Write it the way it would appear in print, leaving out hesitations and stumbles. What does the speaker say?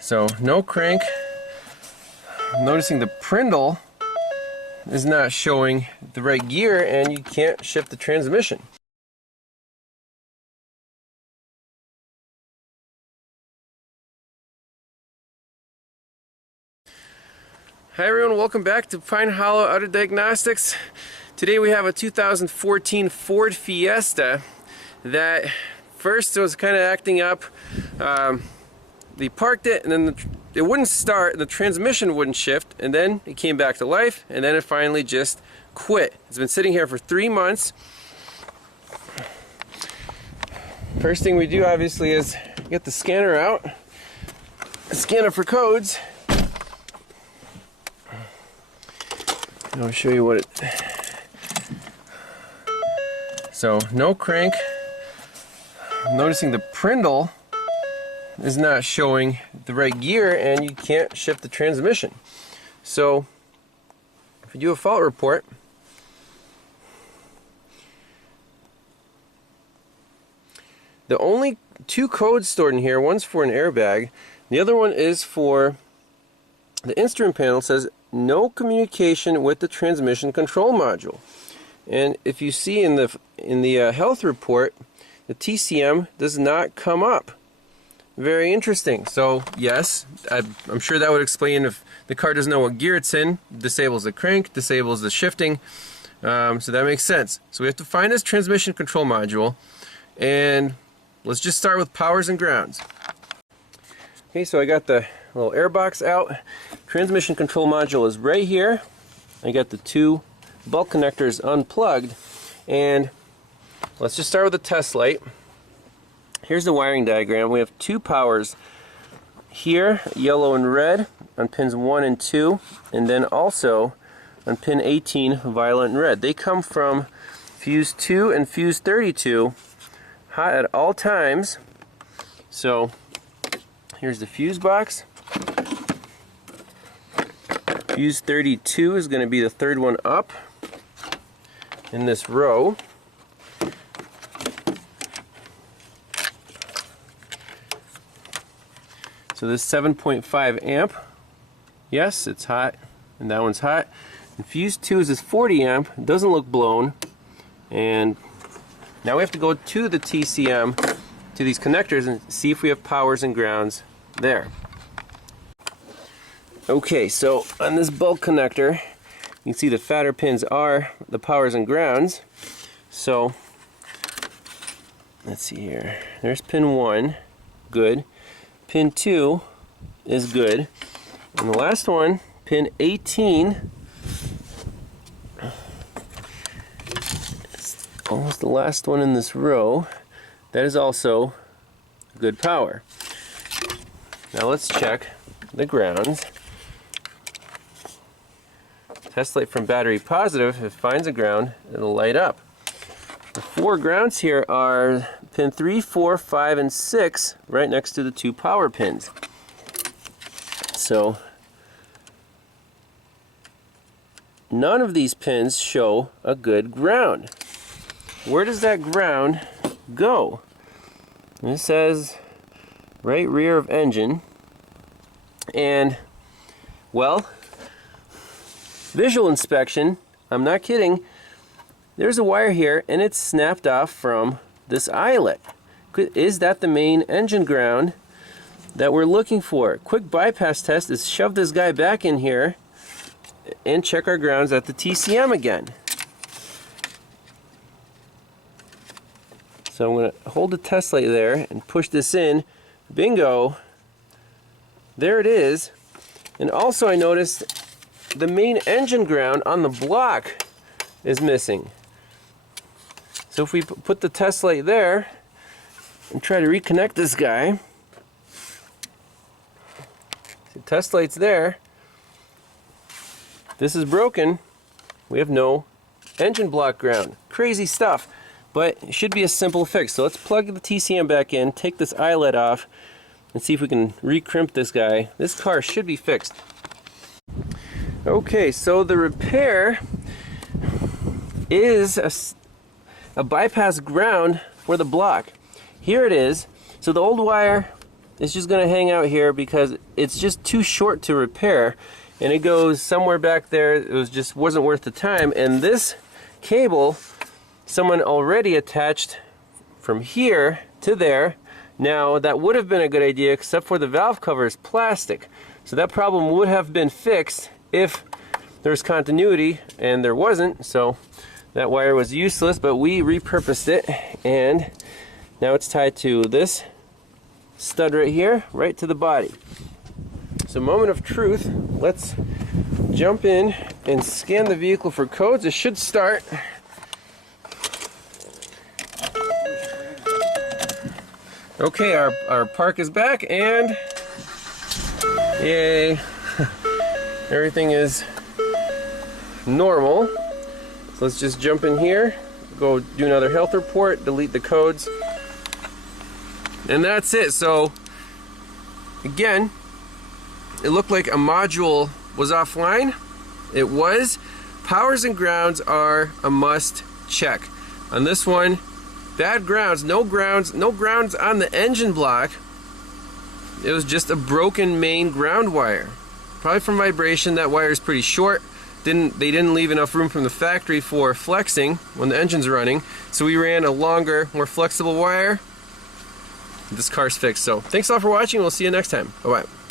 So no crank. I'm noticing the prindle is not showing the right gear and you can't shift the transmission. Hi everyone, welcome back to Pine Hollow Auto Diagnostics. Today we have a 2014 Ford Fiesta that first was kind of acting up. They parked it and then it wouldn't start and the transmission wouldn't shift, and then it came back to life and then it finally just quit. It's been sitting here for 3 months. First thing we do obviously is get the scanner out, scan it for codes. I'll show you what it... So no crank. I'm noticing the prindle is not showing the right gear and you can't shift the transmission. So if you do a fault report, the only two codes stored in here, one's for an airbag, the other one is for the instrument panel. It says no communication with the transmission control module. And if you see in the health report, the TCM does not come up. Very interesting. So yes, I'm sure that would explain if the car doesn't know what gear it's in, disables the crank, disables the shifting. So that makes sense. So we have to find this transmission control module, and let's just start with powers and grounds. Okay, so I got the little air box out. Transmission control module is right here. I got the two bulk connectors unplugged, and let's just start with the test light. Here's the wiring diagram. We have two powers here, yellow and red, on pins 1 and 2, and then also on pin 18, violet and red. They come from fuse 2 and fuse 32, hot at all times. So here's the fuse box. Fuse 32 is going to be the third one up in this row. So this 7.5 amp, yes, it's hot, and that one's hot. And fuse 2 is this 40 amp, it doesn't look blown. And now we have to go to the TCM, to these connectors, and see if we have powers and grounds there. Okay, so on this bulk connector, you can see the fatter pins are the powers and grounds. So let's see here. There's pin 1, good. Pin 2 is good. And the last one, pin 18, it's almost the last one in this row. That is also good power. Now let's check the grounds. Test light from battery positive. If it finds a ground, it'll light up. The 4 grounds here are pin 3, 4, 5, and 6, right next to the 2 power pins. So none of these pins show a good ground. Where does that ground go? It says right rear of engine, and well, visual inspection, I'm not kidding, there's a wire here and it's snapped off from this eyelet. Is that the main engine ground that we're looking for? Quick bypass test is shove this guy back in here and check our grounds at the TCM again. So I'm going to hold the test light there and push this in. Bingo! There it is. And also I noticed the main engine ground on the block is missing. So if we put the test light there and try to reconnect this guy, the test light's there, this is broken, we have no engine block ground. Crazy stuff, but it should be a simple fix. So let's plug the TCM back in, take this eyelet off, and see if we can recrimp this guy. This car should be fixed. Okay, so the repair is a bypass ground for the block. Here it is. So the old wire is just going to hang out here because it's just too short to repair, and it goes somewhere back there. It just wasn't worth the time. And this cable, someone already attached from here to there. Now that would have been a good idea, except for the valve cover is plastic. So that problem would have been fixed if there's continuity, and there wasn't. So that wire was useless, but we repurposed it, and now it's tied to this stud right here, right to the body. So moment of truth, let's jump in and scan the vehicle for codes. It should start. Okay, our park is back, and yay, everything is normal. So let's just jump in here, go do another health report, delete the codes, and that's it. So again, it looked like a module was offline. It was. Powers and grounds are a must check. On this one, bad grounds, no grounds on the engine block. It was just a broken main ground wire. Probably from vibration. That wire is pretty short. They didn't leave enough room from the factory for flexing when the engine's running. So we ran a longer, more flexible wire. This car's fixed. So thanks all for watching. We'll see you next time. Bye-bye.